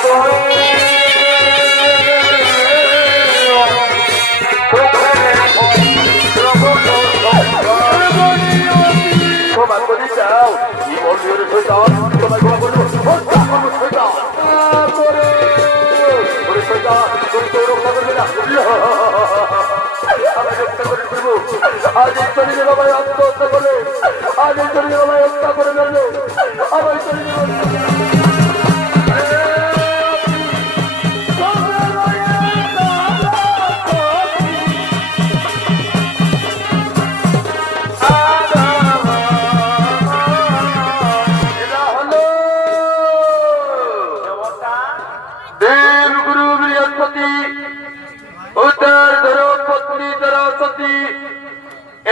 आज शरीर बाबाई आत्महत्या करे आज शरीर बाबाई हत्या करे ফেলবে আমার শরীরে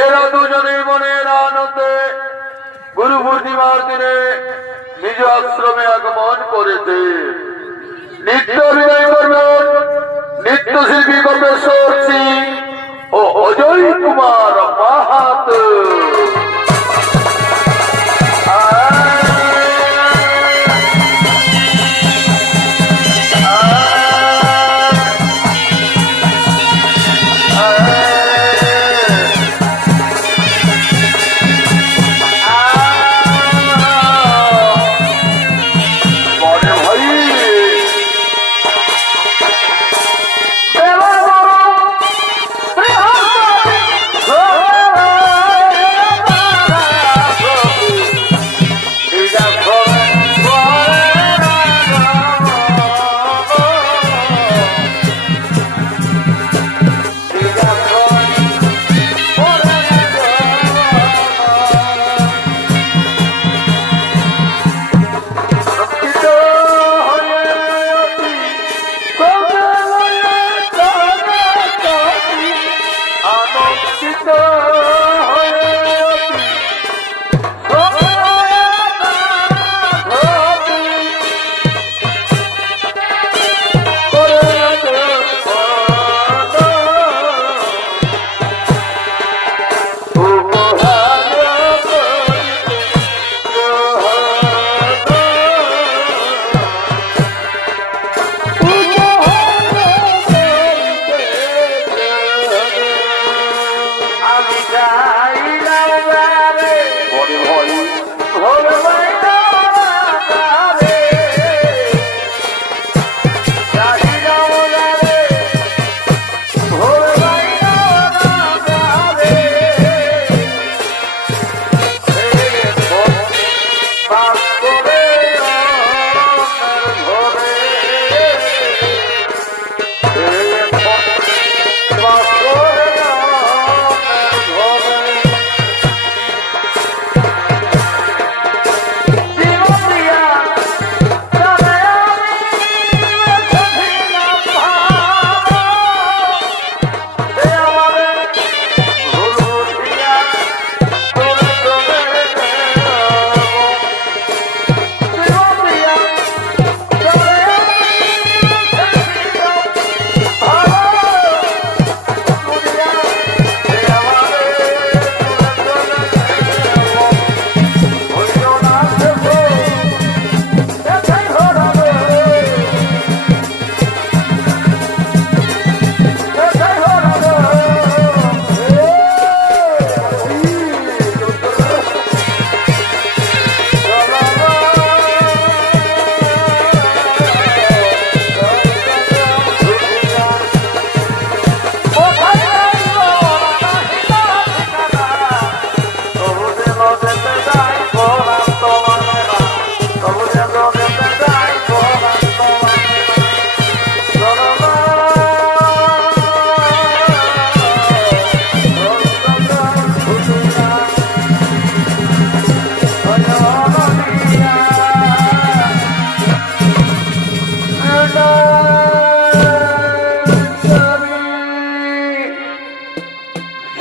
এরা দুজনে মনের আনন্দে গুরু পূর্ণিমার দিনে নিজ আশ্রমে আগমন করেছে। নৃত্য অভিনয় করবেন নৃত্যশিল্পী কল্পেশ্বর সিং ও অজয় কুমার মাহাতো।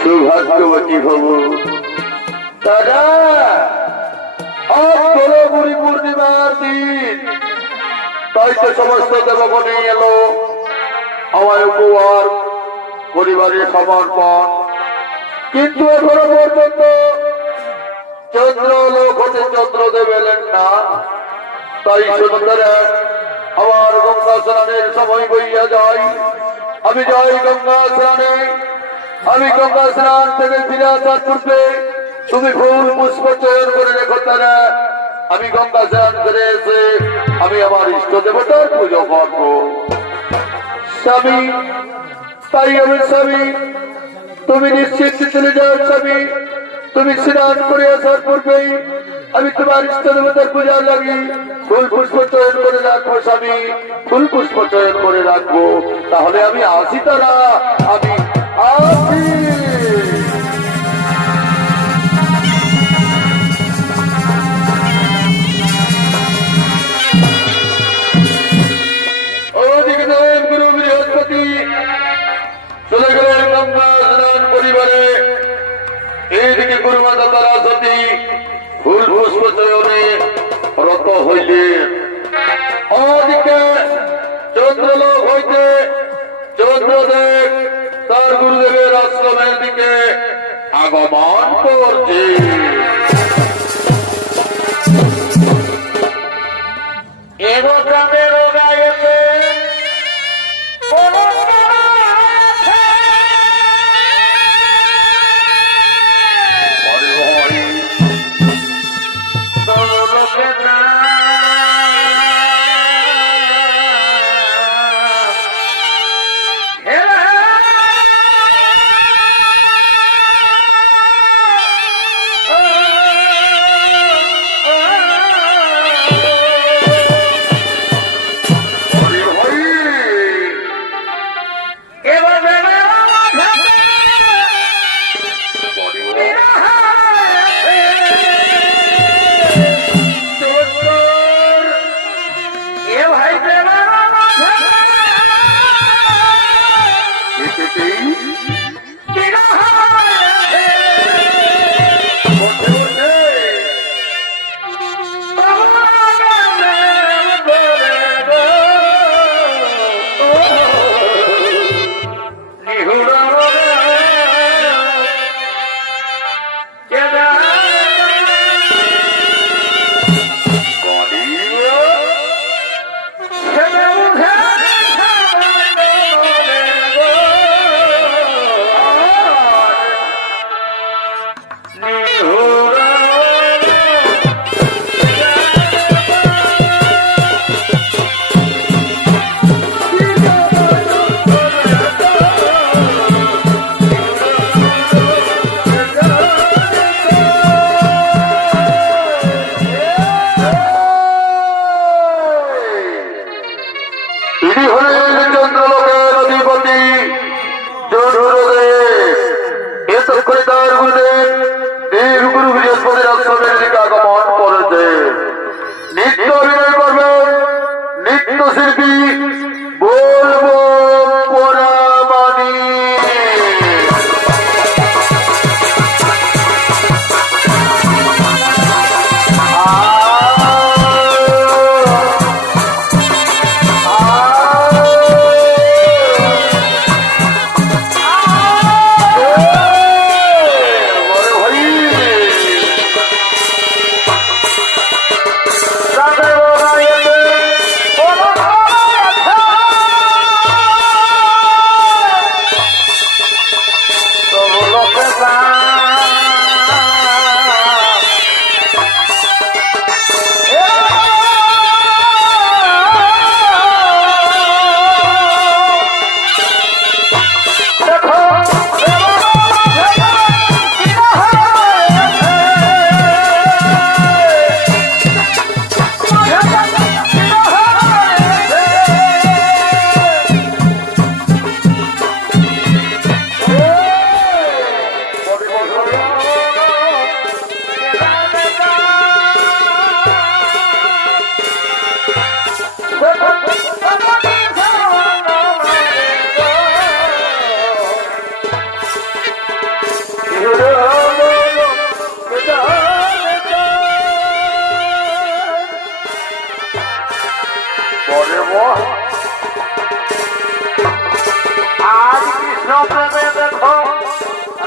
সৌভাগ্যবতী হব দাদা। আজ হলো গুরু পূর্ণিমার দিন, তাই তো সমস্ত দেবগণে এলো আমার উপহার পরিবারের সমর্পণ। কিন্তু এখনো পর্যন্ত চন্দ্র লোক হতে চন্দ্রদেব এলেন না, তাই সুন্দর আমার গঙ্গা স্নানের সময় বইয়া যায়। আমি যাই গঙ্গা স্নানে। আমি গঙ্গা স্নান থেকে ফিরে আসার পূর্বে তুমি ফুল পুষ্প চয়ন করে রেখো তারা। আমি গঙ্গা স্নান করে এসে আমি আমার ইষ্ট দেবতার পুজো করব। স্বামী, তাই আমি স্বামী, তুমি নিশ্চিত চলে যাও স্বামী। তুমি স্নান করে আসার পূর্বেই আমি তোমার ইষ্ট দেবতার পূজা লাগি ফুল পুষ্প চয়ন করে রাখবো স্বামী, ফুল পুষ্প চয়ন করে রাখবো। তাহলে আমি আসি তারা, আমি আসি। ওদিকে দেব গুরু বৃহস্পতি চলে গেলেন গঙ্গা স্নান পরিবারে। এইদিকে গুরু মাতা তারাসতী ফুল পুষ্প চয়নে রত হইলে। ওদিকে চন্দ্রলোক হইতে চন্দ্রদেব তার গুরুদেবের আশ্রমের দিকে আগমন করছে।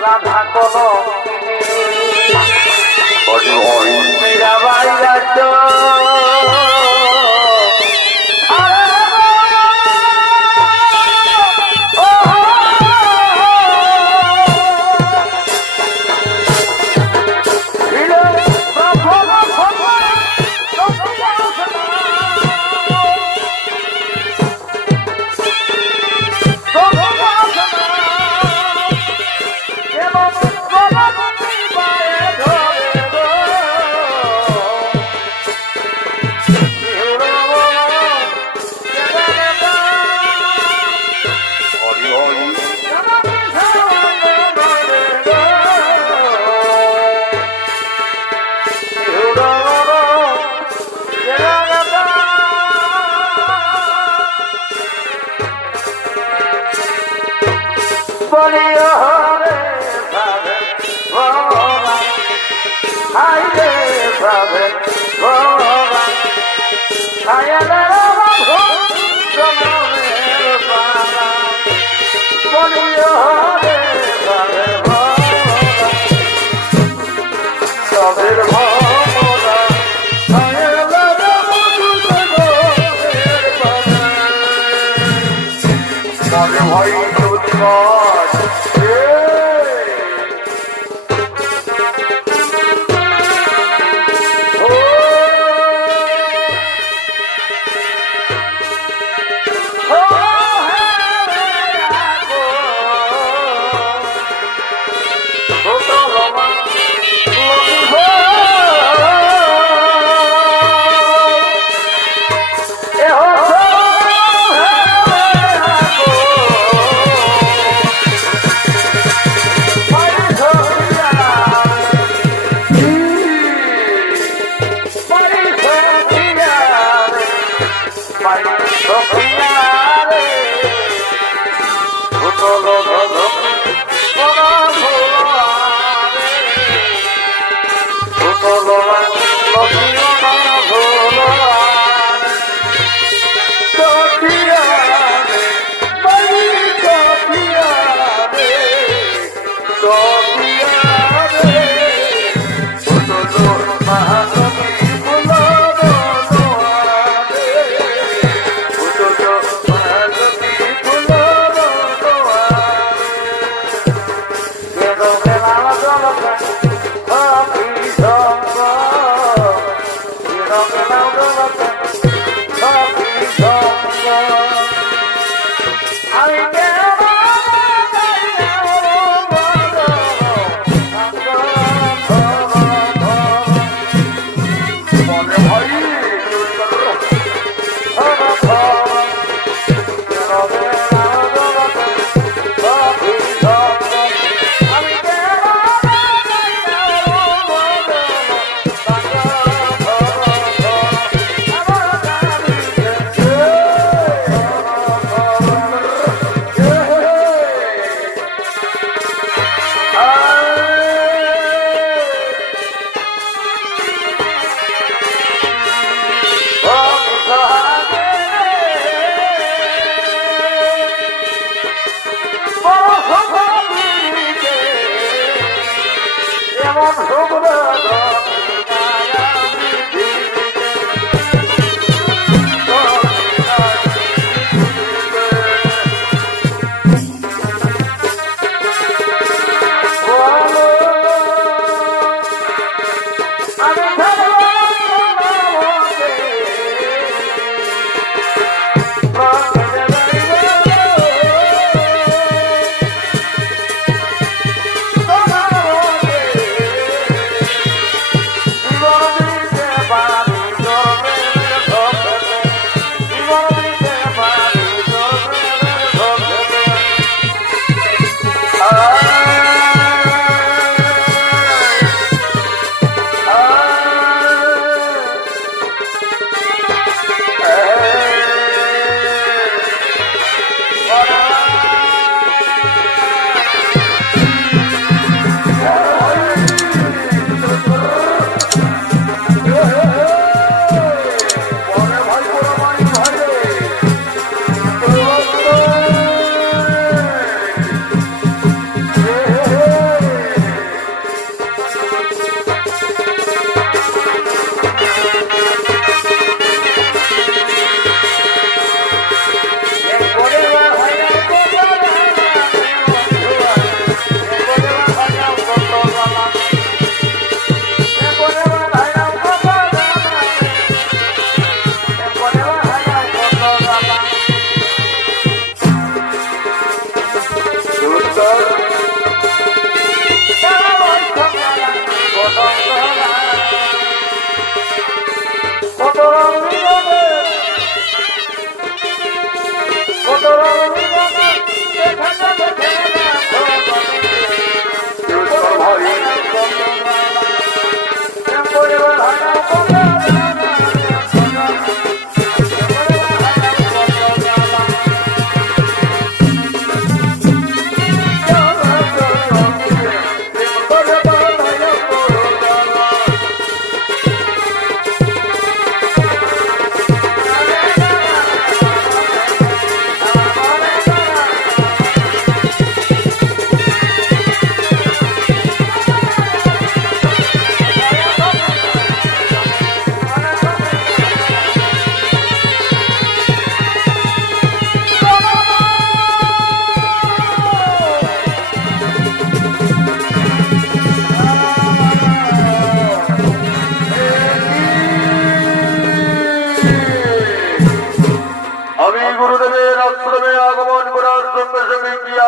রাধা কোন মীরাবাই রাজ্য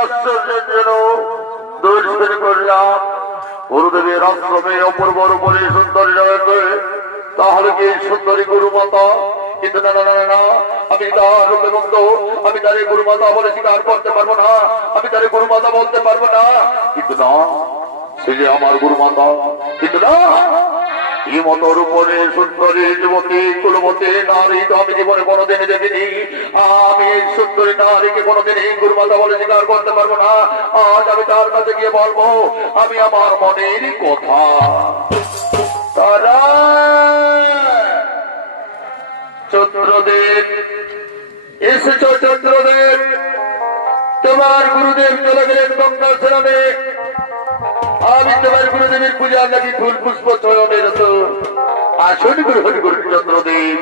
আশ্চর্যের জন্য দর্শন করলাম গুরুদেবের আশ্রমে অপূর্ব রূপে সুন্দরী রয়েছে, তাহলে কি সুন্দরী গুরুমাতা? কিন্তু না না না না, আমি তার রূপে বন্ধ, আমি তার গুরুমাতা বলে স্বীকার করতে পারবো না, আমি তার গুরুমাতা বলতে পারবো না। কিন্তু না, সে যে আমার গুরুমাতা। কিন্তু না, এই মতো রূপে সুন্দরী যুবতী কুলবতী নারী তো আমি জীবনে কোনোদিন দেখিনি। আমি এই সুন্দরী নারীকে কোনোদিন এই গুরুমাতা বলে স্বীকার করতে পারবো না। আজ আমি তার কাছে গিয়ে বলবো আমি আমার মনের কথা। তারা চন্দ্রদেব এসেছ, চন্দ্রদেব তোমার গুরুদেব চলে গেলেন গঙ্গা স্নানে। আমি তোমার গুরুদেবের পূজা নাকি ফুল পুষ্প চয়নের তো আসন গ্রহণ করি চন্দ্রদেব,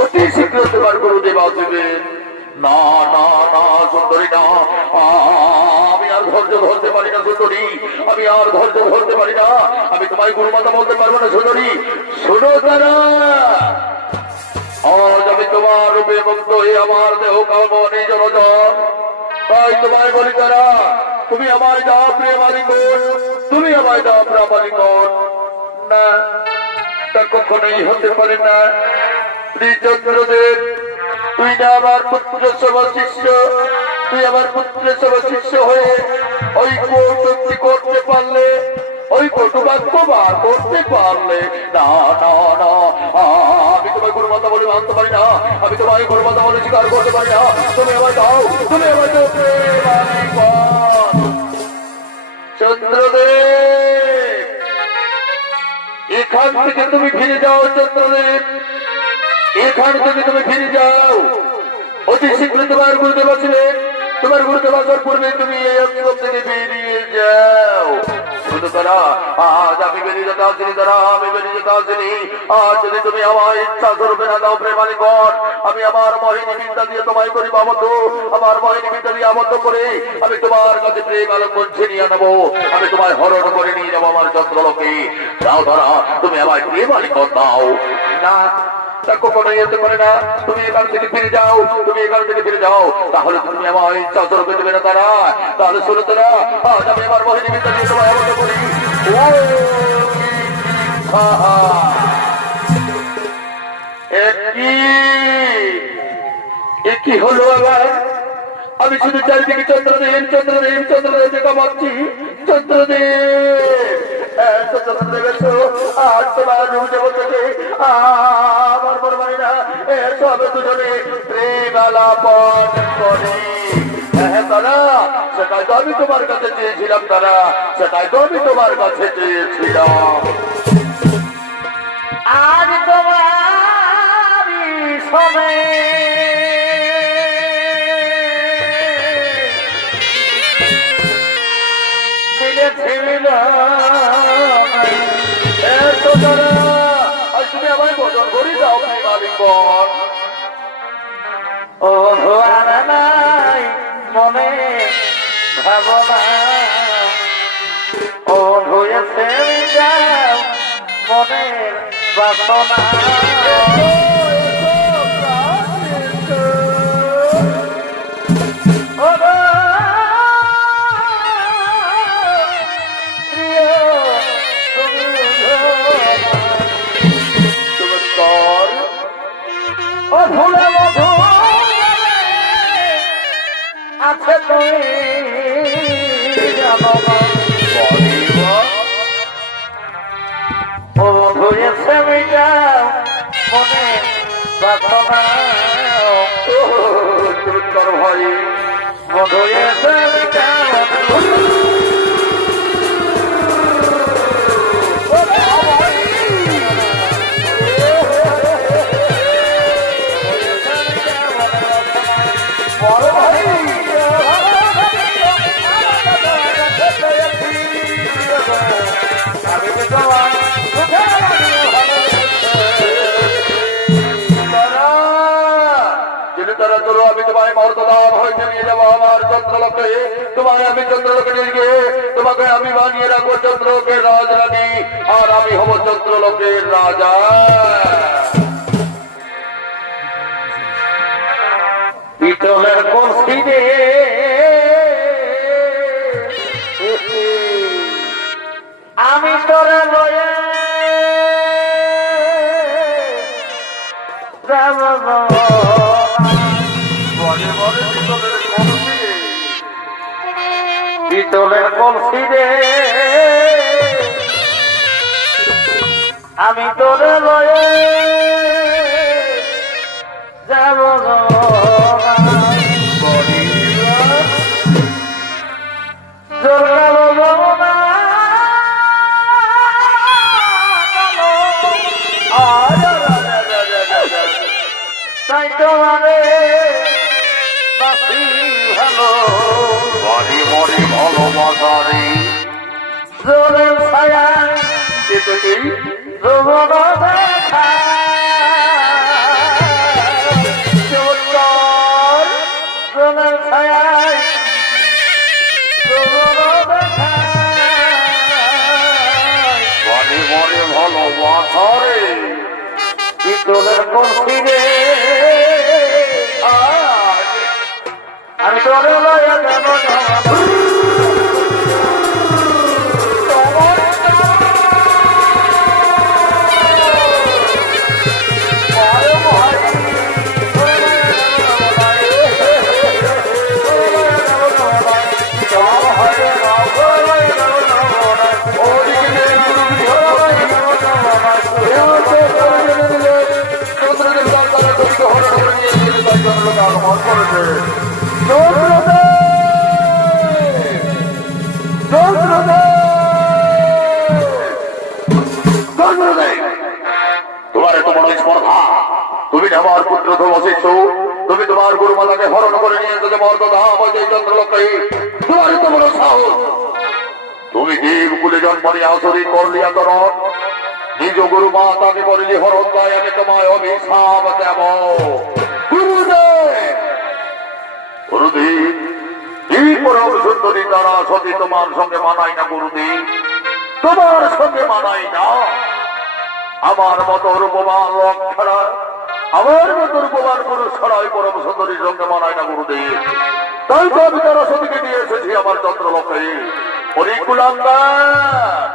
অতি শীঘ্র তোমার গুরুদেব আসবেন। না না না সুন্দরী না, আমি আর ধৈর্য ধরতে পারি না সুন্দরী, আমি আর ধৈর্য ধরতে পারি না, আমি তোমার গুরুমাতা বলতে পারবো না সুন্দরী। শোনো তারা, আজ আমি তোমার রূপে মুক্ত হয়ে আমার দেহ কাম নিজের তাই তোমায় বলি তারা, তুমি আমায় দাও প্রিয় মালিকন, তুমি আমায় দাও প্রিয় মালিকন। না, তা কখনোই হতে পারে না। চন্দ্রদেব, তুই না আমার পুত্র সভা শিষ্য, তুই আমার পুত্র সভা শিষ্য হয়ে ওই কৌতুকটি করতে পারলে, ওই কটুবাক্য বার করতে পারলে, না না না, আমি তোমার গুরুমাতা বলে মানতে পারি না, আমি তোমার গুরুমাতা বলে স্বীকার করতে পারি না। তুমি আমায় দাও, তুমি আমায় দাও চন্দ্রদেব, এখান থেকে তুমি ফিরে যাও চন্দ্রদেব, এখান থেকে তুমি ফিরে যাও। অতি শীঘ্র তোমার গুরুদেব আসবেন, তোমার গুরুদেব আসার পূর্বে তুমি এই আশ্রম থেকে বেরিয়ে যাও। শুধু তারা, আজ আমি বেরিয়ে যেতে আসিনি, তারা আমি বেরিয়ে যেতে আসিনি। আজ যদি তুমি আমার ইচ্ছা স্বরূপে না দাও প্রেমালিগণ, আমি আমার মোহিনী বিদ্যা দিয়ে তোমায় করি আবদ্ধ, আমার মোহিনী বিদ্যা দিয়ে আবদ্ধ করে আমি তোমার কাছে প্রেম আলম্বন ছিনিয়ে নেবো, আমি তোমায় হরণ করে নিয়ে যাবো আমার চন্দ্রলোকে। দাও তারা, তুমি আমার প্রেমালিগণ দাও। না, তা কখনোই হতে পারে না, তুমি এখান থেকে ফিরে যাও, তুমি এখান থেকে ফিরে যাও, তাহলে তুমি আমার ইচ্ছা স্বরূপে দেবে না তারা। তাহলে শুনো তারা, আজ আমি আমার মোহিনী বিদ্যা দিয়ে তোমায় আবদ্ধ করি। কি হলো আবার? আমি শুধু চারিদিকে চন্দ্রদেব চন্দ্রদেব চন্দ্রদেব দেখা পাচ্ছি। চন্দ্রদেব, চন্দ্রদেব এসো, আজ তোমার রূপ জগৎ থেকে আমার মনে মানে না, সব দুজনে প্রেম আলাপন করে। তারা, সেটাই তো আমি তোমার কাছে চেয়েছিলাম, তারা সেটাই তো আমি তোমার কাছে চেয়েছিলাম। আজ তোমার সময় তুমি আমায় বদল করি দাও মালিকগণ। ও ভোয়ার নাই মনে ভাবনা, ও হয়েছে যাও মনের বাসনা। ভুলে মধু আছে তুমি ও ধুয়েছে মনে বাসনা, তোর ভাই মধুয়েছে আমি তোমায় মর্যাদান হইতে নিয়ে যাবো আমার চন্দ্রলোকে, তোমায় আমি চন্দ্রলোকে নিয়ে গিয়ে তোমাকে আমি বানিয়ে রাখবো চন্দ্রলোকের রাজরানী, আর আমি হব চন্দ্রলোকের রাজা। পিতলের কলসি রে যাব না। বড়ে বড়ে ভিতরের কলসি রে। পিতলের কলসি রে আমি তোরে লয়ে যাব না। জোর যাব না। তাই তোমারে বাসি ভালো বড়ে বড়ে ভালোবাসারে জোরের ছায়া যেতে কি যৌবন দেখা চোর জোরের ছায়ায় যৌবন দেখা বড়ে বড়ে ভালোবাসারে পিতলের কলসি রে আমি তোরে লয়া যাব না। তোমার এত বড় স্পর্ধা, তুমি আমার পুত্র তো বসেছ, তুমি তোমার গুরু মাতাকে হরণ করে নিয়ে যেতে মর্যাদাম হইতে চন্দ্রলোকে, তোমার এত বড় সাহস, তুমি দেবকুলে জন্ম নিয়ে আসরি করলি আচরণ, নিজ গুরু মাতাকে করলি হরণ, তাই আমি তোমায় অভিশাপ দেব। গুরুদেব, গুরুদেব, এই পরম সুন্দরী তারা সতী তোমার সঙ্গে মানাই না গুরুদেব, তোমার সঙ্গে মানাই না। আমার মতো রূপবান লোক ছাড়া, আমার মতো রূপবান পুরুষ ছাড়াই পরম সুন্দরীর সঙ্গে মানায় না গুরুদেব, তাই তো আমি তারা সতীকে নিয়ে এসেছি আমার চন্দ্রলোকে। হরিকুলাঙ্গার,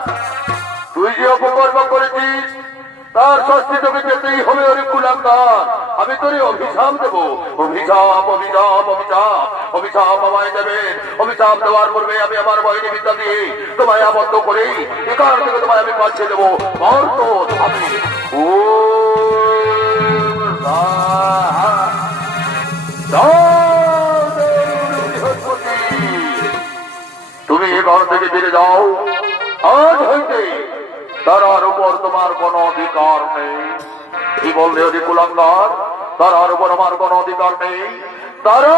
তুই যে অপকর্ম করেছিস তার শাস্তি তোকে যেতেই হবে। হরিকুলাঙ্গার, আমি তোর অভিশাপ দেব। অভিশাপ অভিশাপ অভিশাপ অভিশাপ আমায় দেবেন। অভিশাপ দেওয়ার পূর্বে আমি আমার বাহিনী বিদ্যা দিয়ে তোমায় আবদ্ধ করে এখান থেকে তোমায় আমি পাঠিয়ে দেবো। অর্থ আমি তুমি এখান থেকে ফিরে যাও। আজ হইতে তারার উপর তোমার কোন অধিকার নেই। কি বললে হরিকুলাঙ্গার? তারার উপর আমার কোন অধিকার নেই। তারা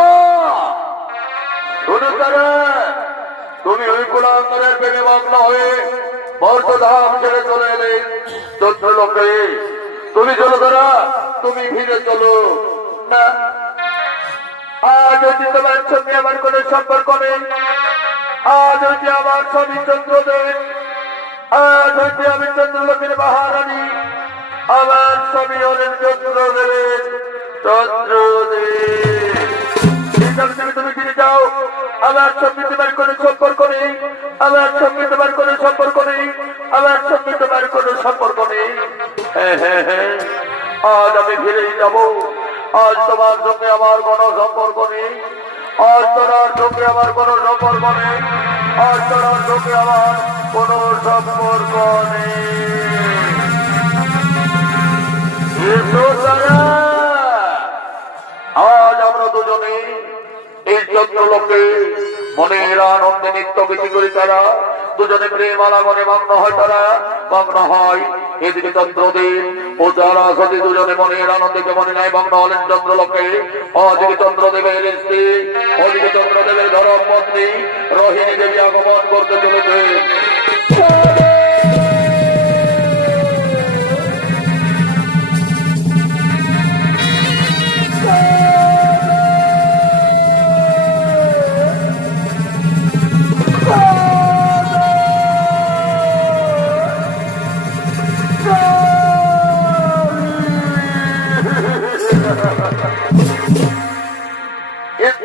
শুধু তারা, তুমি হরিকুলাঙ্গারের প্রেমে মগ্ন হয়ে মর্তধাম ছেড়ে চলে এলে চন্দ্রলোকে। তুমি চলো তারা, তুমি ফিরে চলো না। আজ হইতে তোমার সঙ্গে আমার কোন সম্পর্ক নেই। আজ হইতে আমার স্বামী চন্দ্রদেব, আজ হইতে আমি চন্দ্রলোকের মহারানী। আমার স্বামী হলেন চন্দ্রদেব। চন্দ্রদেব, তুমি ফিরে যাও। আমার সঙ্গে তোমার কোন সম্পর্ক নেই। আমার সঙ্গে তোমার কোন সম্পর্ক নেই। আমার সঙ্গে তোমার কোন সম্পর্ক নেই। হ্যাঁ হ্যাঁ হ্যাঁ, আজ আমি ফিরেই যাব। আজ তোমার সঙ্গে আমার কোন সম্পর্ক নেই। আজ তোমার সঙ্গে আমার কোন সম্পর্ক নেই। আজ তোমার সঙ্গে আমার কোন সম্পর্ক নেই। আজ আমরা দুজনে এই চন্দ্রলোকে মনের আনন্দে নিত্য গীতি করি। তারা দুজনে প্রেম আলাগনে মগ্ন হয়। তারা মগ্ন হয়। এদিকে চন্দ্রদেব ও তারা সতী দুজনে মনের আনন্দে মনে নাই মগ্ন হলেন চন্দ্রলোকে। অদিকে চন্দ্রদেবের স্ত্রী, ওদিকে চন্দ্রদেবের ধরম পত্নী রোহিণী দেবী আগমন করতে চলেছে।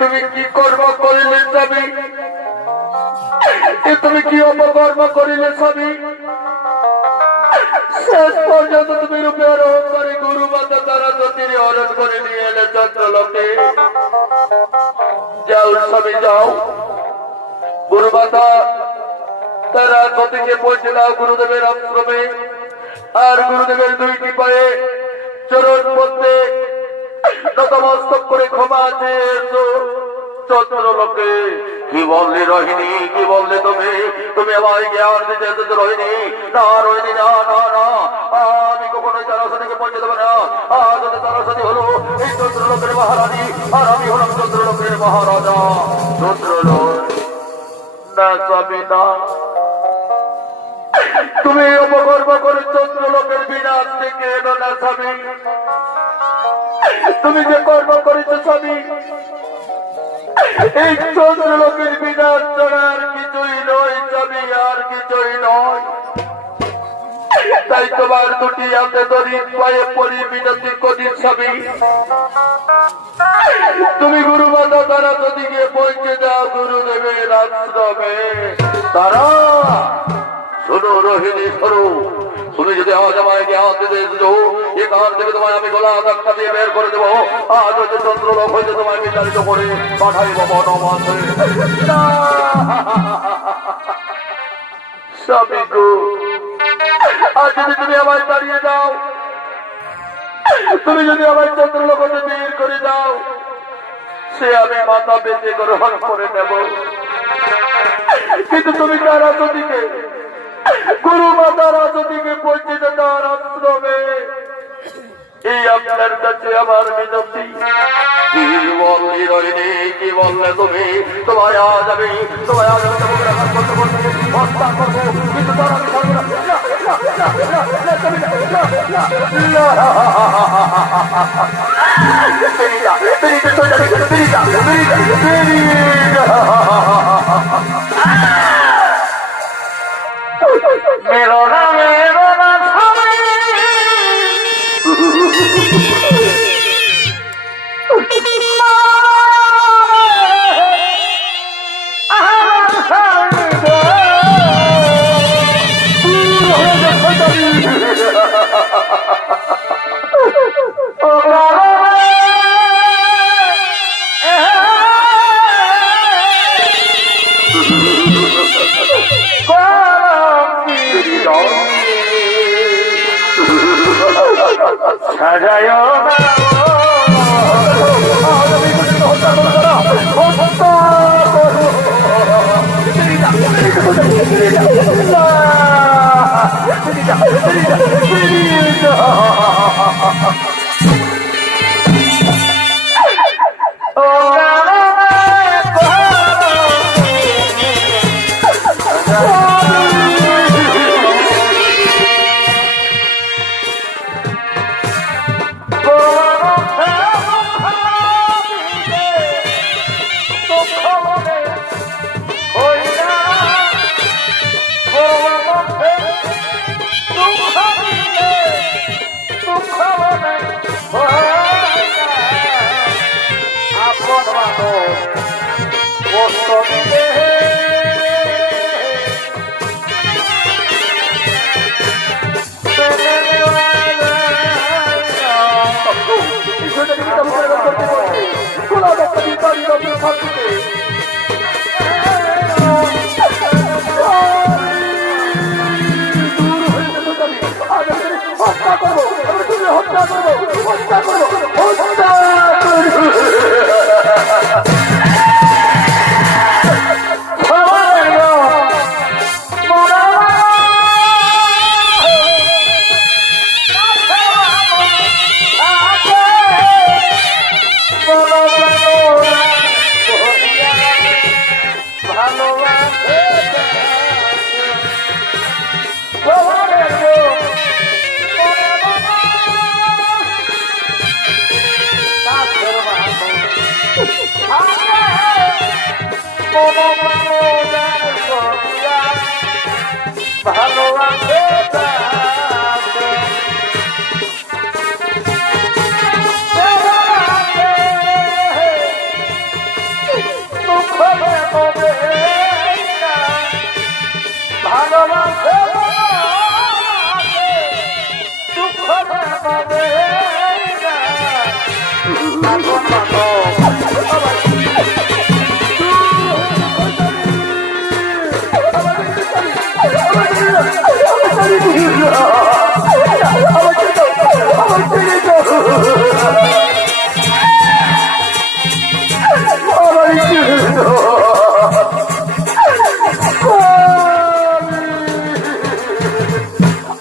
তুমি কি কর্ম করিলে স্বামী? তুমি কি অপকর্ম করিলে স্বামী? শেষ পর্যন্ত তুমি রূপে আরোহণ করে গুরু মাতা তারা জ্যোতির হরণ করে নিয়ে এলে চন্দ্রলোকে। যাও স্বামী যাও, গুরু মাতা তারা জ্যোতিকে পৌঁছে দাও গুরুদেবের আশ্রমে। আর গুরুদেবের দুইটি পায়ে চরণ পড়তে নতমস্তক করে ক্ষমা চেয়েছো চন্দ্রলোকে। কি বললে রোহিণী, কি বললে তুমি? তুমি আমায় জ্ঞান দিতে এসেছো রোহিণী? না রোহিণী, না না না, আমি কখনোই তারাশানীকে পৌঁছে দেবো না। আজ তারাশানী হলো এই চন্দ্রলোকের মহারানী, আর আমি হলাম চন্দ্রলোকের মহারাজা। চন্দ্রলোক না স্বামী না, তুমি অপকর্ম করে চন্দ্রলোকের বিনাশ থেকে এলো না স্বামী। তুমি যে কর্ম করেছ স্বামী, এই চন্দ্রলোকের বিনাশ ছাড়া আর কিছুই নয় স্বামী, আর কিছুই নয়। তাই তোমার দুটি হাতে দড়ি পায়ে পরি মিনতি করি স্বামী, তুমি গুরু মাতা তারা যদি গিয়ে পৌঁছে যাও গুরুদেবের আশ্রমে। তারা শোনো রোহিণী শোনো, তুমি যদি আজ আমায় জ্ঞান দিতে এসেছো, এখান থেকে তোমায় আমি গলা ধাক্কা দিয়ে বের করে দেবো। আজ হচ্ছে চন্দ্রলোক হইতে তোমায় বিতাড়িত করে পাঠাইব বনবাসে। স্বামী গো, আর যদি তুমি আমায় দাঁড়িয়ে দাও, তুমি যদি আমায় চন্দ্রলোক হতে বের করে দাও, সে আমি মাথা বেঁচে গ্রহণ করে নেব। কিন্তু তুমি তারা যদিকে গুরু মাতারা যদিকে পৌঁছে তার আশ্রমে, এই আপনার কাছে আমার মিনতি। কি বললি রোহিণী, কি বললে তুমি? তোমায় আজ আমি হত্যা করবো, কিন্তু তার আমি করবো না। মেরো না স্বামী, সাজায় না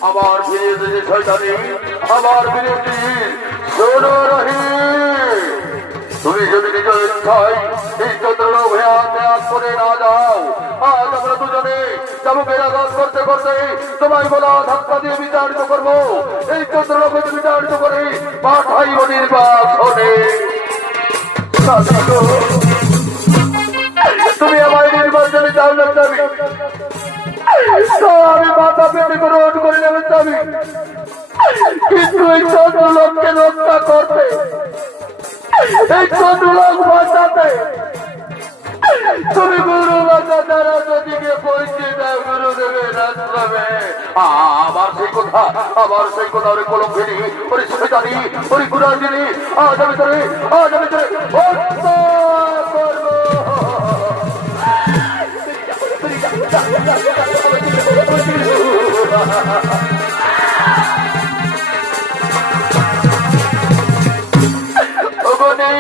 আমার ফিরে এসেছে শয়তানি, আমার বিরোধী শোনো রহি। তুমি যদি নিজ ইচ্ছায় এই চন্দ্রলোক ত্যাগ করে না যাও, আজ আমরা দুজনে যাবো বেড়াঘাত করতে করতে তোমায় বলা ধাক্কা দিয়ে বিতাড়িত করবো। এই চন্দ্রলোকে বিতাড়িত করে পাঠাইব নির্বাসনে। তুমি আমায় নির্বাচনে চাও না যাবি, আমি মাথা পেটে গ্রহণ করে নেবে যাবি, কিন্তু এই চন্দ্রলোককে রক্ষা করতে, এই চন্দ্রলোক বাঁচাতে তুমি গুরু বাঁচা দ্বারা নদীকে পরিচয় দেয় গুরুদেবের আশ্রমে। আবার সেই কথা ওরে কলঙ্কিনী, ওরে শয়তানি, ওরে গুণার্জিনী, আজ আমি তোরে হত্যা করবো।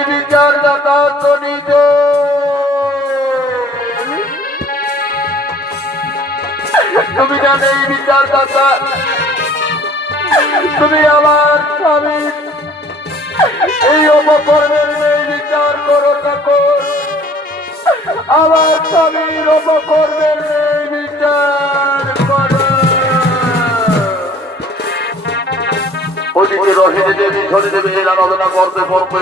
বিচারদাতা শনিতে তুমি জানে এই বিচারদাতা, তুমি আমার স্বামী এই অপকর্মের নেই বিচার করো ঠাকুর, আমার স্বামীর অপকর্মের নেই বিচার করো। ওদিকে রহিনী দেবী শনি দেবীর আরাধনা করতে করতে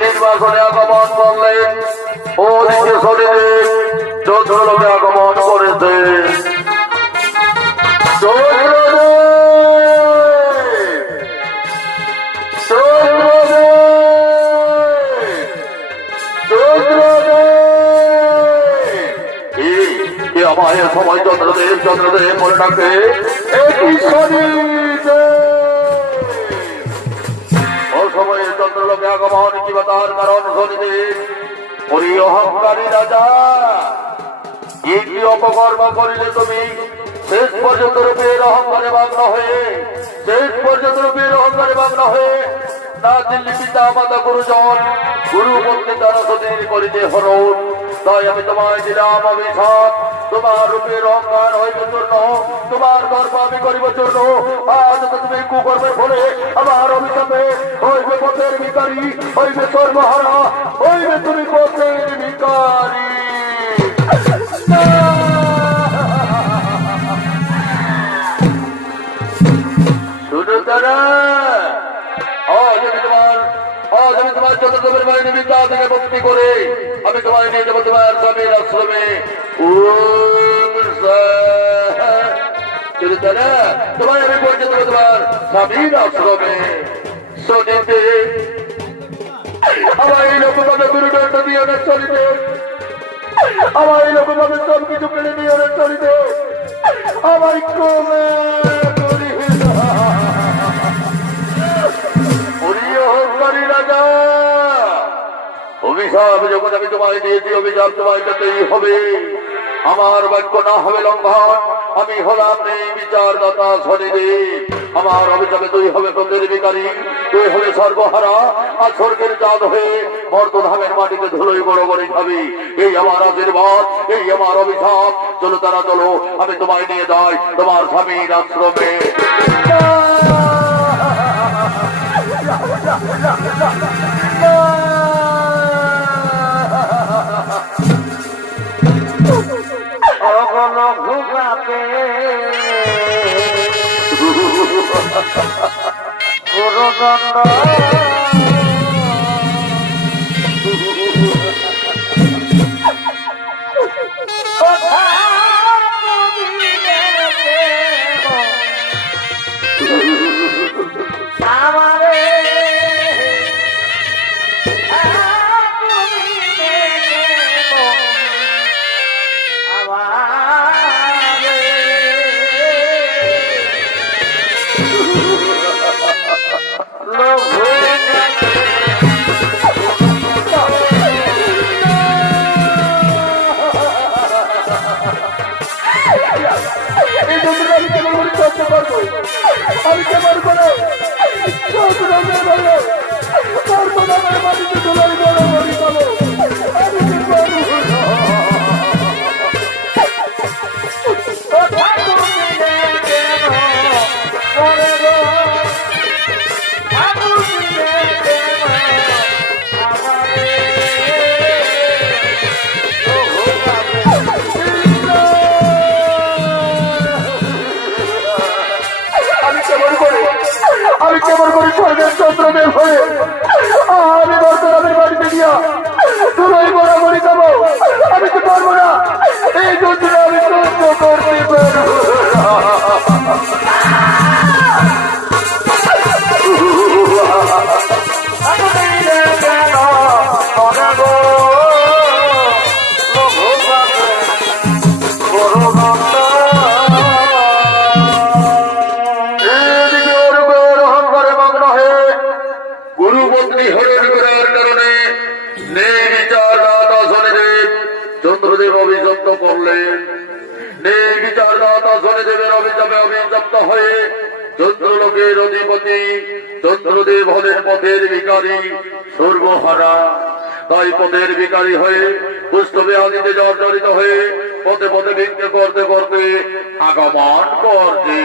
নির্বাচনে আগমন করলেন। ওদিকে শনিদেব চন্দ্রলোকে আগমন করেছে। আমায় সময় চন্দ্রদেব চন্দ্রদেব মনে রাখে অসময়ে চন্দ্রলোকে আগমন কিংবা তার কারণ শনিদেব ওই অহংকারী রাজা কি অপকর্ম করিলে তুমি শেষ পর্যন্ত রূপের অহংকারে বাগ্ন হয়ে, শেষ পর্যন্ত রূপের অহংকারে বাগ্ন হয়ে না দিল্লি পিতা মাতা গুরুজন গুরু পত্নী দ্বারা সতীর করিতে হরণ। তাই আমি তোমায় দিলাম অভিশাপ, তোমার রূপের অহংকার হইবে চূর্ণ, তোমার গর্ব আমি করিব চূর্ণ। আজ তো তুমি কুকর্মের ফলে আমার অভিশাপে হইবে পথের ভিখারি, হইবে সর্বহারা, হইবে তুমি পথের ভিখারি। শুনো তারা, আজ আমি তোমার চন্দ্রদেবের বাহিনী বিদ্যা থেকে মুক্তি করে আমি তোমায় নিয়ে যাবো তোমার স্বামীর আশ্রমে। তোমায় আমি পৌঁছে দেবো তোমার স্বামীর আশ্রমে। শনিতে আমার এই লোকভাবে গুরুদণ্ড দিয়ে অনেক চলিতে, আমার এই লোকভাবে সব কিছু কেড়ে নিয়ে অনেক চলিতে আমার ক্রমে রাজা অভিশাপ যখন আমি তোমায় দিয়েছি, অভিশাপ তোমায় পেতেই হবে। আমার বাক্য না হবে লঙ্ঘন, আমি হলাম নেই বিচারদাতা শনিদেব। আমার অভিশাপে তুই হবে পথের ভিখারি, তুই হবে সর্বহারা, আর স্বর্গের চাঁদ হয়ে মর্তধামের মাটিতে ধুলোই বড় করে খাবি। এই আমার আশীর্বাদ, এই আমার অভিশাপ। চলো তারা চলো, আমি তোমায় নিয়ে যাই তোমার স্বামীর আশ্রমে। ঘুমাতে গুরুদণ্ড Love হরণ করার কারণে নির্বিচার দাতা শনিদেব চন্দ্রদেব অভিযুক্ত করলেন। নির্বিচার দাতা শনিদেবের অভিযানে অভিযুক্ত হয়ে চন্দ্রলোকের অধিপতি চন্দ্রদেব হলেন পথের ভিখারী, সর্বহারা। তাই পথের ভিখারী হয়ে পুষ্পব্যাধিতে জর্জরিত হয়ে পথে পথে ভিক্ষা করতে করতে আগমন করছে।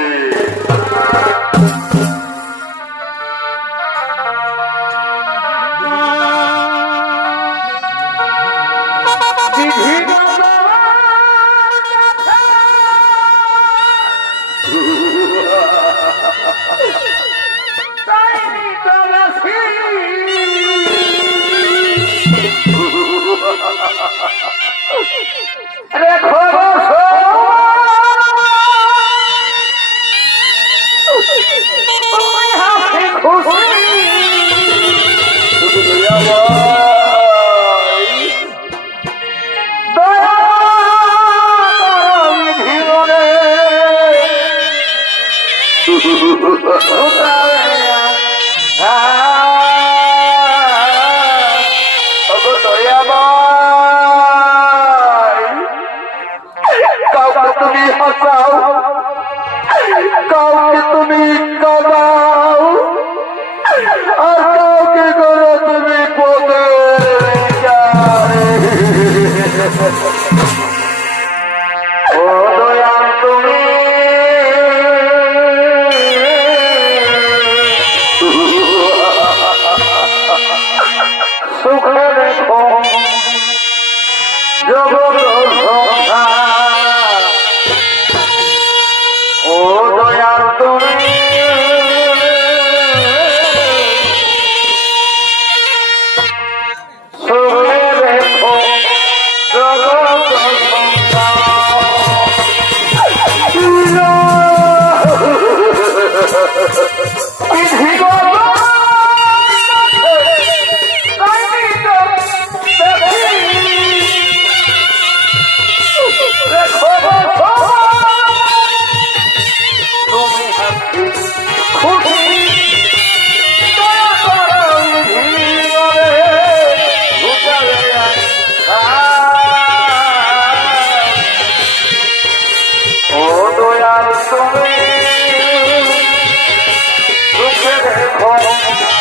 কাউকে তুমি হাসাও, কাউকে তুমি কাঁদাও, আর কাউকে করো তুমি ও দয়াল তুমি সুখে দেখো জগৎ সংসার। ও দয়াল তুমি সুখে দেখো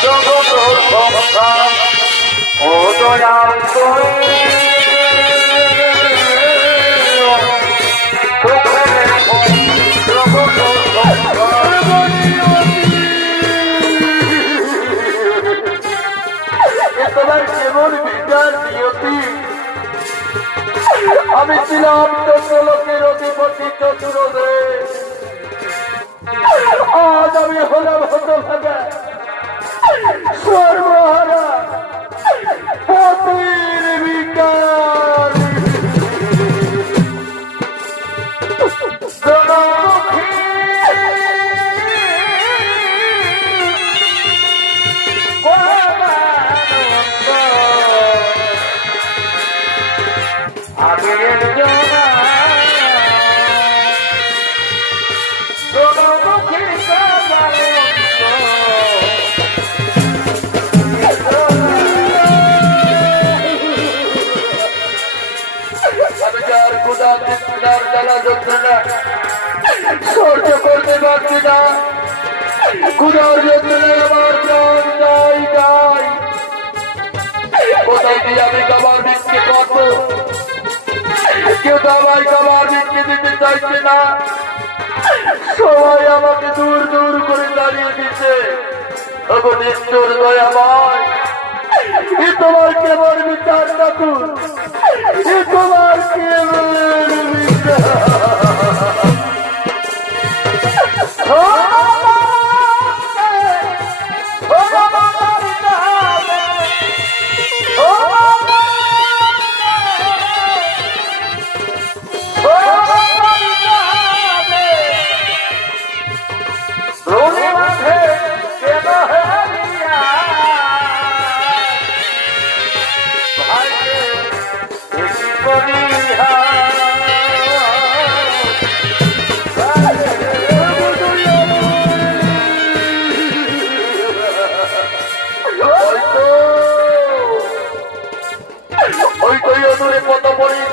জগৎ সংসার। ও দয়াল তুমি সুখে দেখো জগৎ তোমার কেমন বিচার নিয়তি। আমি ছিলাম চন্দ্রলোকের অধিপতি চতুরদেব, আজ আমি হলাম হতভাগা সর্বহারা পথের ভিখারী। আমি সহ্য করতে পারছি না, ক্ষুধার যন্ত্রণায় আমার প্রাণ যাই যাই। কোথায় দিয়ে আমি খাবার বিক্রি করবো? কেউ তো আমায় খাবার বিক্রি দিতে চাইছে না, সবাই আমাকে দূর দূর করে দাঁড়িয়ে দিচ্ছে। নিষ্ঠুর দয়াময়, এ তোমার কেমন বিচার ঠাকুর, এ তোমার কেমন বিচার।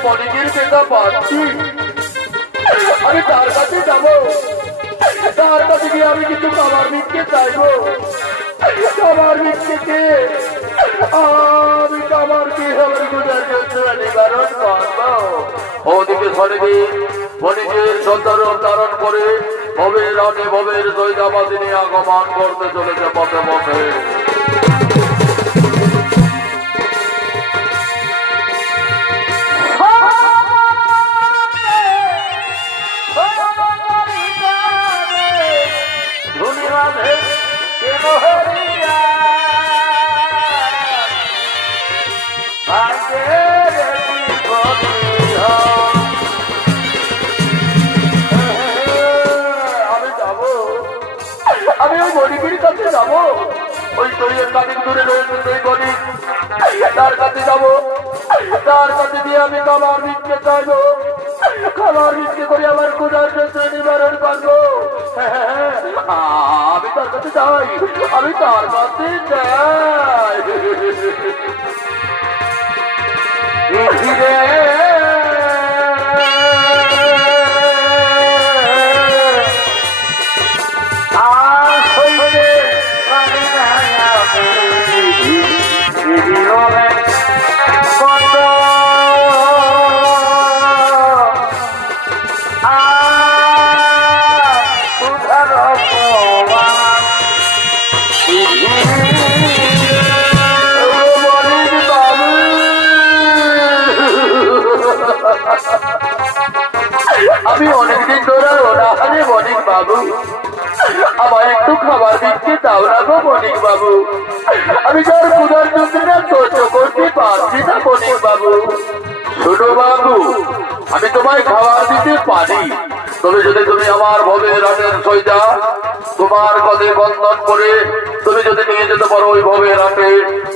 মনিকের পেতা পাচ্ছি, আমি তার কাছে যাব, তার কাছে গিয়ে আমি কিন্তু খাবার ভিক্ষে চাইবো। খাবার ভিক্ষে খেয়ে আমি খাবার খেয়ে আমার গুজার যন্ত্রণা নিবারণ করবো। ওদিকে স্বর্গে মনিকের সন্তান ধারণ করে ভবের রানে ভবের দৈদাবাদিনী আগমন করতে চলেছে পথে পথে। আমি ওই গরিবের কাছে যাবো, ওই শরীরের কাছে দূরে রয়েছে সেই গরিব, তার কাছে যাবো, তার কাছে দিয়ে আমি খাবার ভিক্ষে চাইবো। খাবার ভিক্ষে করে আমার ক্ষুধার যন্ত্রণা নিবারণ করবো। আমি তার কাছে যাই, আমি তার কাছে যাই। আমি অনেকদিন ধরে ওনাহারে বণিক বাবু, আমার একটু খাবার দিচ্ছে দাও না গো বণিক বাবু। আমি তার ক্ষুধার যন্ত্রণা সহ্য করতে পারছি না বণিক বাবু। শোনো বাবু, আমি তোমায় খাবার দিতে পারি, তবে যদি তুমি আমার ভবের রাতের সইটা তোমার পদে বন্ধন করে তুমি যদি নিয়ে যেতে পারো ওই ভবের রাতে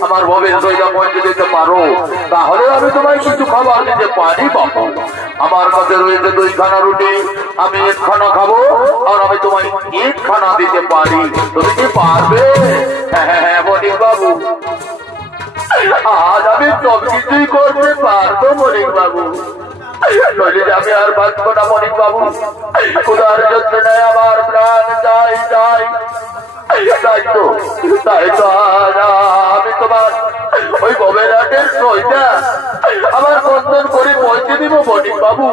আমার ভবের সইটা পৌঁছে দিতে পারো, তাহলে আমি তোমায় কিছু খাবার দিতে পারি বাবু। আমার কাছে রয়েছে 2 খানা রুটি, আমি 1 খানা খাবো, আর আমি তোমায় 1 খানা দিতে পারি। তুমি কি পারবে? হ্যাঁ বণিক বাবু, আজ আমি সব কিছুই করতে পারবো বণিক বাবু। নইলে আমি আর বাঁচবো না বণিক বাবু। ক্ষুধার যন্ত্রণায় আমার প্রাণ যাই যাই। তাই তো আমি তোমার ওই ভবেরাটের সইটা আমার বন্ধন করে পৌঁছে দিব বণিক বাবু।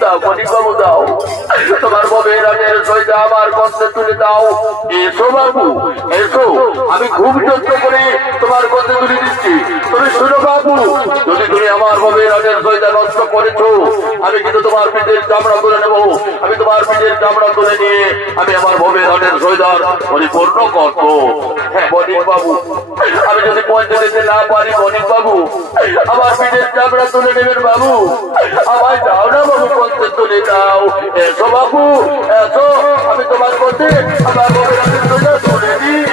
দাও বণিক বাবু, দাও তোমার ভবেরাটের সইটা আমার কষ্টে তুলে দাও। এসো বাবু, এসো, আমি খুব যত্ন করে তোমার কষ্টে তুলে দিচ্ছি। তুমি শুনো বাবু, যদি তুমি আমার ভবেরাটের সইটা নষ্ট করেছো, আমি কিন্তু তোমার পিঠের চামড়া তুলে নেবো। আমি তোমার পিঠের চামড়া তুলে নিয়ে আমি আমার ভবেরাটের সইদার পরিপূর্ণ করবো। হ্যাঁ বণিক বাবু, আমি যদি পৌঁছে দিতে না পারি বণিক বাবু, আমার পিঠের চামড়া তুলে নেবেন বাবু। আমায় দাও না বাবু, পৌঁছে তুলে দাও। এসো বাবু, এসো, আমি তোমার পথে আমার ভবেরাটের সইদা তুলে দিই।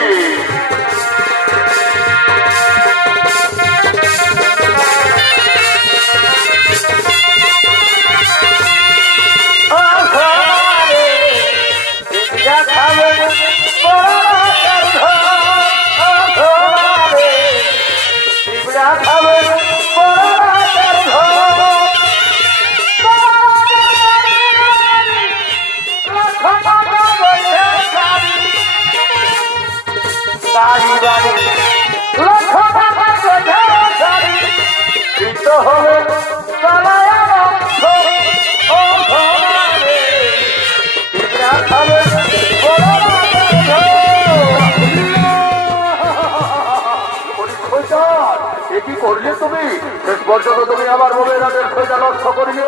কি করলে তুমি? শেষ পর্যন্ত তুমি আমার ভবেরাটের সইটা নষ্ট করিয়ে,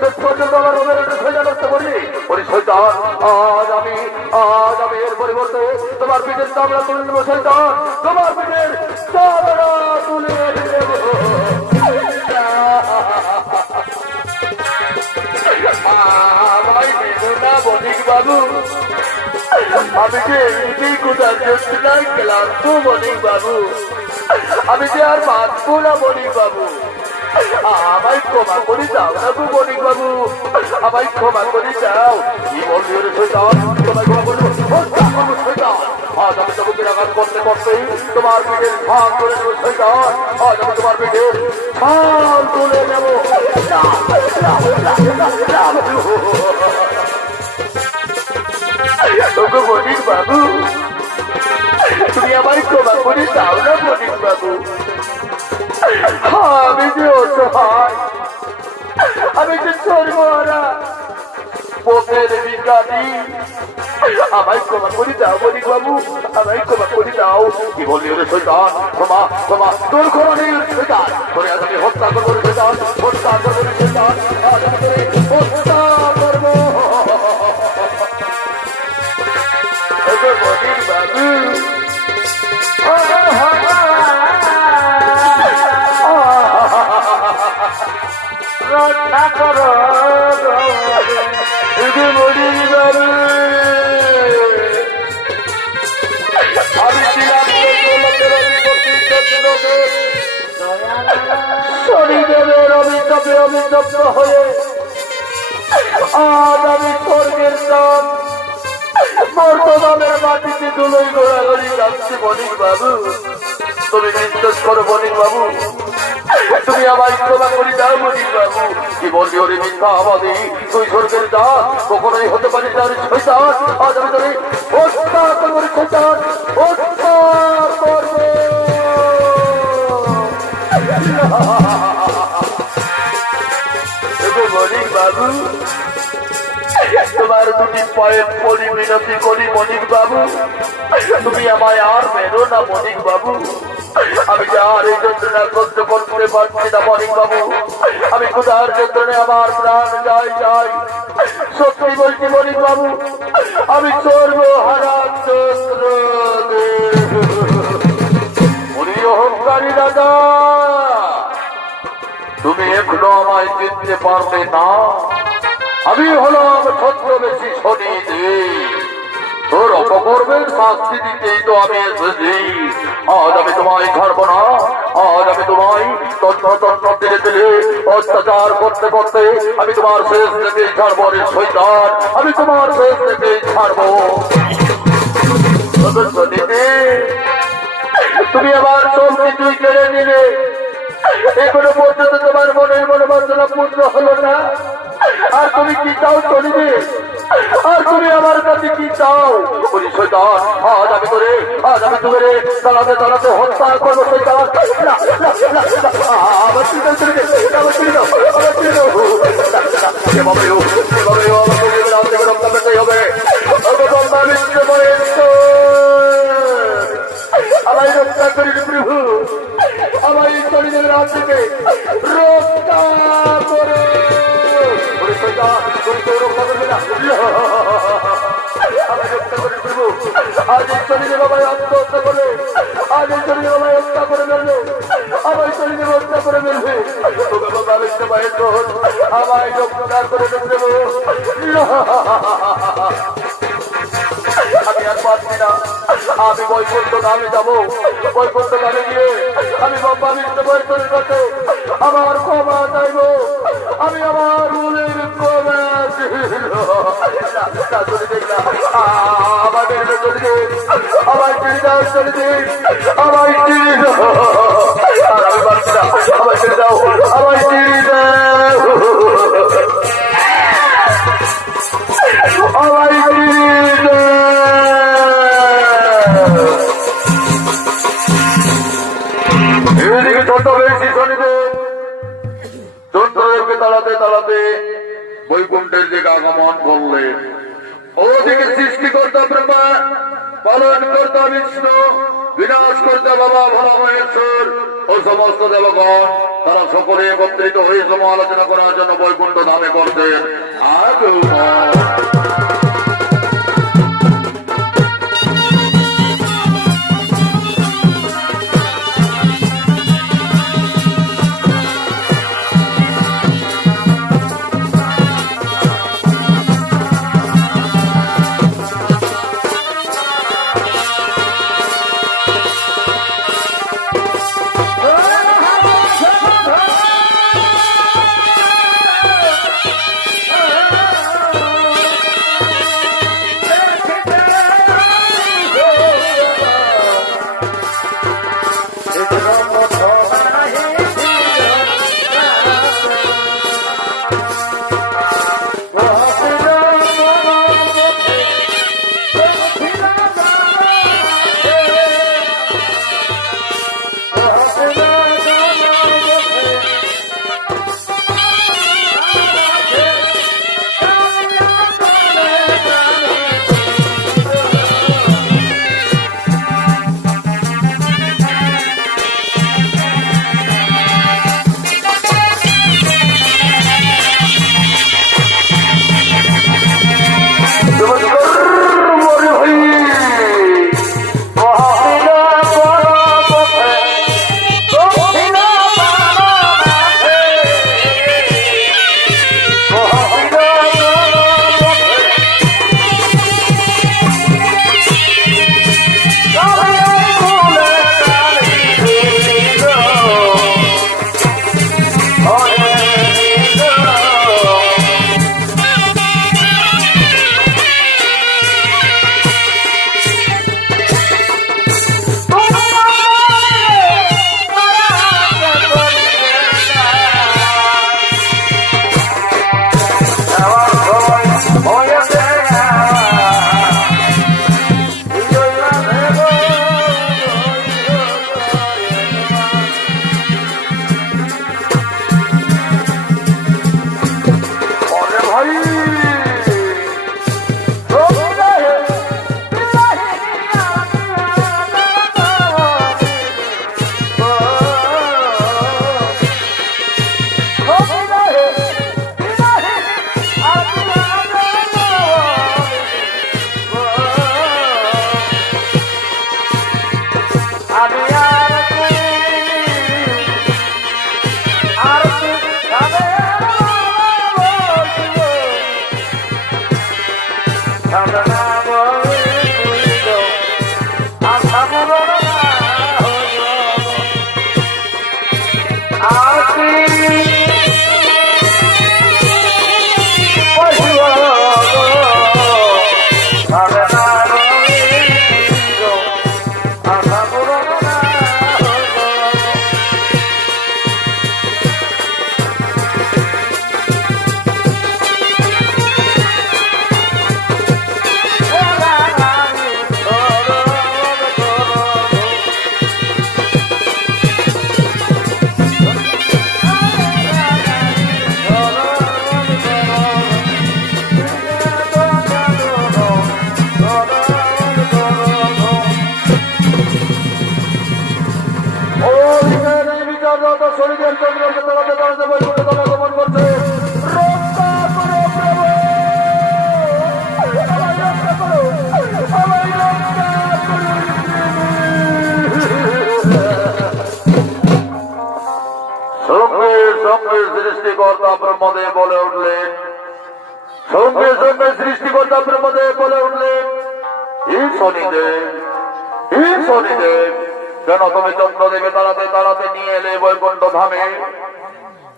শেষ পর্যন্ত আমার ভবেরাটের সইটা নষ্ট করিয়ে শয়তান, আজ আমি এর পরিবর্তে তোমার পিঠের চামড়া তুলে নেবো। শয়তান, তোমার পিঠের চামড়া তুলে নেব। আমায় দেবো না বণিক বাবু, আমি যে এই কোথার যন্ত্রণায় ক্লান্ত বণিক বাবু, আমি যে আর বাঁচবো না বণিক বাবু। আমায় ক্ষমা করে দাও না গো বণিক বাবু, আমায় ক্ষমা করে দাও। কি বললি ওরে শয়তান, তোমায় ক্ষমা করে দেবো? হত্যা করবো শয়তান। আজ আমি তোমাকে আঘাত করতে করতেই তোমার পিঠের ভাগ করে দেবো শয়তান। আজ আমি তোমার পিঠের ভাগ তুলে নেবো। ওগো বণিক বাবু, তুমি আমায় ক্ষমা করে দাও না বণিক বাবু। আমি যে অসহায়, আমি যে সর্বহারা পথের ভিখারি, আমায় ক্ষমা করে দাও বণিক বাবু, আমায় ক্ষমা করে দাও। কি বললি ওরে শয়তান? ক্ষমা ক্ষমা তোর ক্ষমা নেই শয়তান। তোরে আজ আমি হত্যা করবো রে শয়তান, হত্যা করবো রে শয়তান, আজ আমি তোরে হত্যা করবো। ওগো বণিক বাবু, রক্ষা করো ওগো বণিক বাবু, আমি ছিলাম শনিদেবের অভিশাপে অভিশপ্ত হয়ে আজ আমি স্বর্গের দাম বর্তমানের মাটিতে ধুলোই ঘোরাঘুরি যাচ্ছি বণিক বাবু। তুমি বিশ্বাস করো বণিক বাবু, তুমি আমায় ক্ষমা করে দাও বণিক বাবু। কি বললি ওরে মিথ্যাবাদী, তুই স্বর্গের দাস কখনোই হতে পারিস না রে শয়তান। আজ আমি তোরে হত্যা করবো রে শয়তান, হত্যা করবো। বণিক বাবু, তোমার দুটি পায়ের পরি মিনতি করি বণিক বাবু, তুমি আমায় আর মেরো না বণিক বাবু। আমি যে আর এই যন্ত্রণা কষ্ট করতে পারছি না বণিক বাবু। আমি ক্ষুধার যন্ত্রণে আমার প্রাণ যাই যাই। সত্যি বলছি বণিক বাবু, আমি সর্বহারা চন্দ্র অহংকারী দাদা, তুমি এখনো আমায় চিনতে পারলে না। আমি হলাম ছদ্মবেশী শনিদেব, তোর অপকর্মের শাস্তি দিতেই তো আমি এসেছি। আজ আমি তোমায় ছাড়বো না, আজ আমি তোমায় তন্ত্র তন্ত্র দিলে দিলে অত্যাচার করতে করতে আমি তোমার শেষ থেকেই ছাড়বো রে শয়তান, আমি তোমার শেষ থেকেই ছাড়বো। তুমি আমার সব কিছুই কেড়ে নিলে, এখনো পর্যন্ত তোমার মনের মনোবাঞ্ছনা পূর্ণ হলো না। আর তুমি কি চাও চলিবে? আর তুমি আমার কাছে কি চাও? বলি শয়তান, আজ আমি তোরে দাঁড়াতে দাঁড়াতে হত্যা করবো শয়তান। আমার চিন্তা চলে গেছে, আমার চিনে দাও, আমার চিনে দাও। এভাবে আমাকে রক্ষা পেতেই হবে। আমায় রক্ষা করিস প্রভু, আমায় শরীরের হাত থেকে রক্ষা করে। আমায় রক্ষা করিস প্রভু, আজ এই শরীরে বাবাই আত্মহত্যা করে, আজ এই শরীরে বাবাই হত্যা করে ফেলবে, আমায় শরীরে হত্যা করে ফেলবে। আমায় রক্ষা করে দেবো। আমি আর পারছি না, আমি বৈকুণ্ঠ ধামে যাবো। বৈকুণ্ঠ ধামে গিয়ে আমি বাবা বিষ্ণু বৈষ্ণবের কাছে আমার ক্ষমা চাইবো। আমি আমার ভুলের ক্ষমা আমাদের চলে দিন, আমার চিড়ি দাও, চলে দিন, আমার চিড়ি দাও। আর আমি পারছি না, আমার চিড়ি দাও, আমার চিড়ি দাও, আমার চিড়ি দাও। এদিকে ছোট বেশি শনিদেব চন্দ্রদেবকে তাড়াতে তাড়াতে বৈকুণ্ঠের দিকে আগমন করলেন। ওদিকে সৃষ্টিকর্তা ব্রহ্মা, পালন কর্তা বিষ্ণু, বিনাশ কর্তা বাবা ভোলামহেশ্বর ও সমস্ত দেবগণ, তারা সকলে একত্রিত হয়ে সমালোচনা করার জন্য বৈকুণ্ঠ ধামে করতেন। শনিদেব চন্দ্রকে তাড়াতে তাড়াতে বৈকুণ্ঠ ধামে গমন করছে। রক্ষা করো প্রভু, আমায় রক্ষা করো, আমায় রক্ষা করো। সঙ্গে সঙ্গে সৃষ্টিকর্তা ব্রহ্মদেব বলে উঠলেন, সঙ্গে সঙ্গে সৃষ্টিকর্তা ব্রহ্মদেব বলে উঠলেন, হে শনিদেব, হে শনিদেব, কেন তুমি চন্দ্রদেবকে তাড়াতে তাড়াতে নিয়ে এলে বৈকুণ্ঠ ধামে?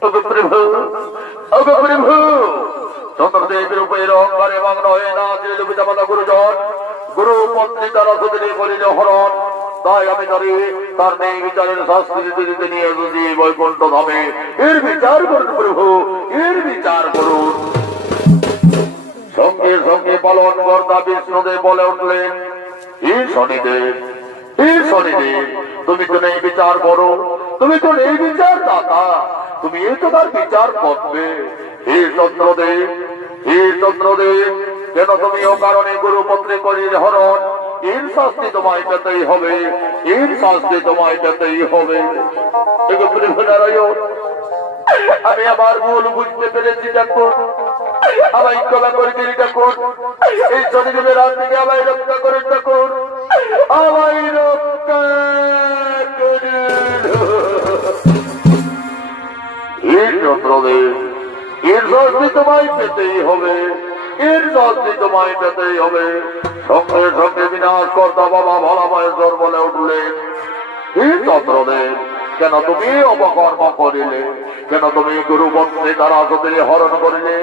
ওগো প্রভু, ওগো প্রভু, চন্দ্রদেবের উপরে অহংকারে মগ্ন হয়ে না যে পিতামাতা গুরুজন গুরু পত্নী তারা সুদিনী করিল হরণ, তাই আমি ধরি তার নেই বিচারের শাস্তি দিতে দিতে নিয়ে এসেছি বৈকুণ্ঠ ধামে। এর বিচার করুন প্রভু, এর বিচার করুন। সঙ্গে সঙ্গে পালন কর্তা বিষ্ণুদেব বলে উঠলেন, হে শনিদেব, হে শনিদেব, তুমি তো নেই বিচার করো, তুমি তো নেই বিচার দাতা, তুমি এই তো তার বিচার করবে। হে চন্দ্রদেব, হে চন্দ্রদেব, কেন তুমি ও কারণে গুরুপত্রে করির হরণ? এর শাস্তি তোমায় পেতেই হবে, এর শাস্তি তোমায় পেতেই হবে। নারায়ণ, আমি আমার ভুল বুঝতে পেরেছি, ঠাকুর আমায় ক্ষমা করে দিন ঠাকুর। এই শনিদেবের হাত থেকে আমায় রক্ষা করেন ঠাকুর, আমায় রক্ষা করুন। চন্দ্রদেব, এর শাস্তি তোমায় পেতেই হবে, এর শাস্তি তোমায় পেতেই হবে। সঙ্গে সঙ্গে বিনাশ কর্তা বাবা ভোলা মহেশ্বর বলে উঠলেন, হে চন্দ্রদেব, কেন তুমি অপকর্ম করিলে? কেন তুমি গুরু বন্ধে তারা সতীরে হরণ করিলে?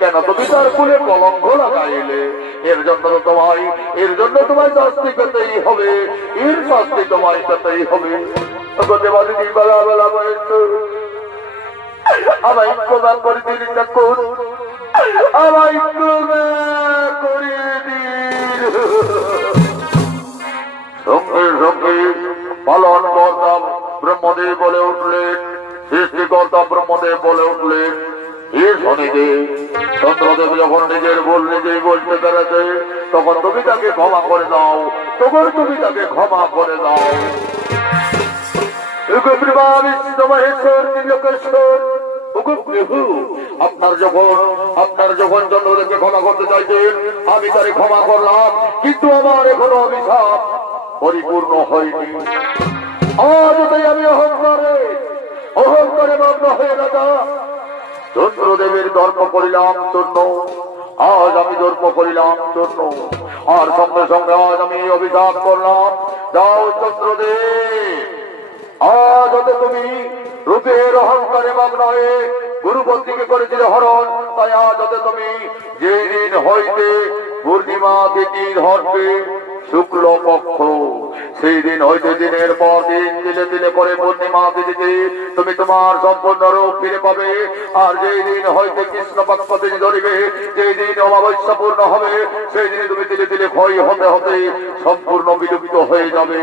কেন তুমি তার কুলে কলঙ্ক লাগাইলে? এর জন্য তোমায়, এর জন্য তোমায় শাস্তি পেতেই হবে, এর শাস্তি তোমায় পেতেই হবে। দেবাদিনী বেলা বেলা মহেশ্বর, আমায় ক্ষমা করে দিন ঠাকুর, আমায় ক্ষমা করে দিন। সঙ্গে সঙ্গে পালন কর্তা ব্রহ্মদেব বলে উঠলেন, সৃষ্টিকর্তা ব্রহ্মদেব বলে উঠলেন, হে শনিদেব, চন্দ্রদেব যখন নিজের ভুল নিজেই বলতে পেরেছে তখন তুমি তাকে ক্ষমা করে দাও, তখন তুমি তাকে ক্ষমা করে দাও। আপনার যখন চন্দ্রদেবকে ক্ষমা করতে চাইছেন আমি তারে ক্ষমা করলাম, কিন্তু আমার এখনো অভিশাপ পরিপূর্ণ হয়নি। আজই আমি অহংকারে মগ্ন হয়ে রাজা চন্দ্রদেবের দর্প করিলাম চূর্ণ, আজ আমি দর্প করিলাম চূর্ণ, আর সঙ্গে সঙ্গে আজ আমি অভিশাপ করলাম, যাও চন্দ্রদেব, আজ হতে তুমি রূপের অহংকারে মগ্ন হয়ে গুরুপত্নীকে করেছিলে হরণ, তাই আজ হতে তুমি যে দিন হইতে পূর্ণিমা তিথি ধরবে শুক্ল পক্ষ, সেই দিন হইতে দিনের পর দিন দিলে দিলে করে পূর্ণিমা তিথিতে তুমি তোমার সম্পূর্ণ রূপ ফিরে পাবে। আর যেই দিন হইতে কৃষ্ণ পক্ষ তিথি ধরিবে, যেই দিন অমাবস্যা পূর্ণ হবে, সেই দিনে তুমি দিলে দিলে ক্ষয় হতে হতে সম্পূর্ণ বিলুপ্ত হয়ে যাবে।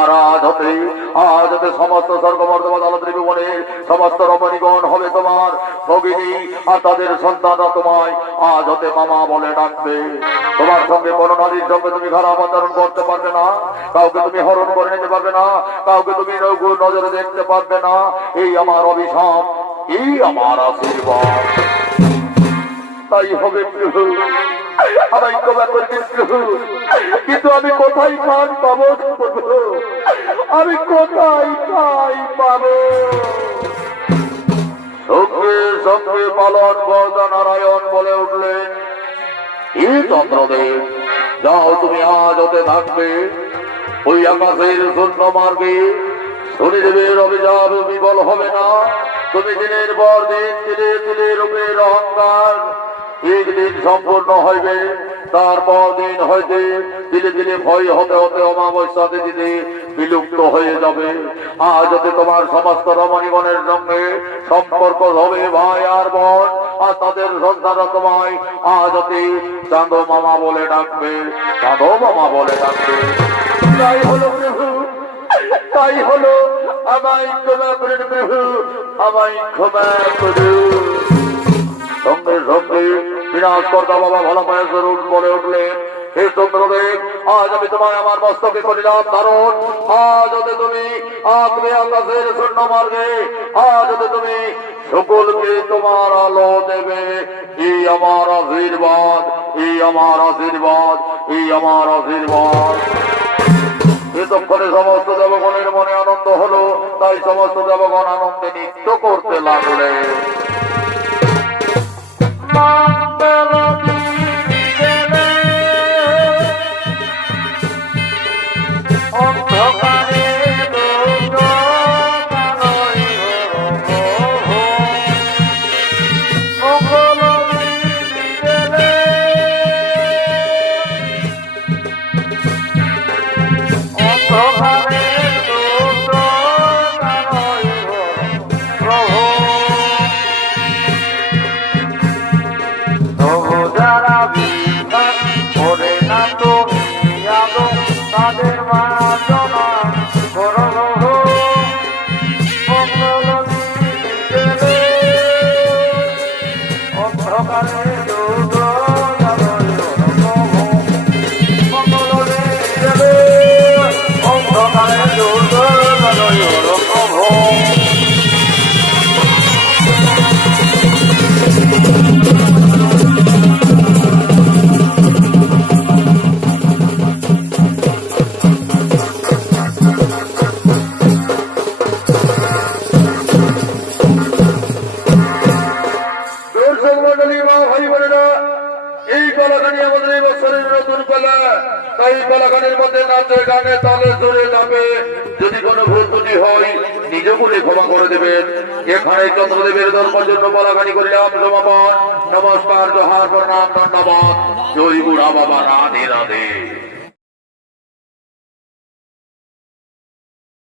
আর আজ হতে সমস্ত স্বর্গমর্দমা ত্রিভুবনের সমস্ত রমণীগণ হবে তোমার ভগিনী, আর তাদের সন্তানরা তোমায় আজ হতে মামা বলে ডাকবে। তোমার সঙ্গে কোনো নারীর সঙ্গে তুমি খারাপ আচরণ করতে পারবে না, কাউকে তুমি হরণ করে নিতে পারবে না, কাউকে তুমি নজরে দেখতে পারবে না। এই আমার অভিশাপ, এই আমার আশীর্বাদ। তাই হবে প্রভু, আমায় ক্ষমা করে দিন প্রভু, কিন্তু আমি কোথায় পান পাবো প্রভু, আমি কোথায় পাই পাবো? সঙ্গে সঙ্গে পালন কর্তা নারায়ণ বলে উঠলেন, হে চন্দ্রদেব, যাও তুমি আজ হতে থাকবে ওই আকাশের শূন্য মার্গে, শনিদেবের অভিযান বিফল হবে না। তুমি দিনের পর দিন ধীরে ধীরে রূপের অহংকার একদিন সম্পূর্ণ হইবে, তারপর দিন হইতে ধীরে ধীরে ভয় হতে হতে অমাবস্যা তিথিতে বিলুপ্ত হয়ে যাবে। আজ হতে তোমার সমস্ত রমণীগণের সঙ্গে সম্পর্ক হবে ভাই আর বোন, আর তাদের সন্তানরা তোমায় আজ হতে চাঁদ মামা বলে ডাকবে, চাঁদ মামা বলে ডাকবে। তাই হলো প্রভু, তাই হলো, আমায় ক্ষমা করুন প্রভু, আমায় ক্ষমা করুন। সঙ্গে সঙ্গে বিনাশ কর্তা বাবা ভালো মহেশ্বর বলে উঠলেন, হে চন্দ্রদেব, আজ আমি তোমায় আমার মস্তকে করিলাম ধারণ। আজ হতে তুমি আঁকবে আকাশের শূন্য মার্গে, আজ হতে তুমি সকলকে তোমার আলো দেবে। এই আমার আশীর্বাদ, এই আমার আশীর্বাদ, এই আমার আশীর্বাদ। এতক্ষণে সমস্ত দেবগণের মনে আনন্দ হলো, তাই সমস্ত দেবগণ আনন্দে নৃত্য করতে লাগলে। তাদের মার্জনা করো অন্ধকারে এই পালাখানি আমাদের এই বছরের নতুন পালা, তাই পালাখানির মধ্যে নাচে গানে তালে জোরে যাবে। যদি কোনো ভুল ত্রুটি হয় নিজ বলে ক্ষমা করে দেবেন। এখানে চন্দ্রদেবের ধর্মের জন্য পালাখানি করিলাম সমাপন। নমস্কার, জোহার, প্রণাম, ধন্যবাদ। জয় বুড়া বাবা, রাধে রাধে।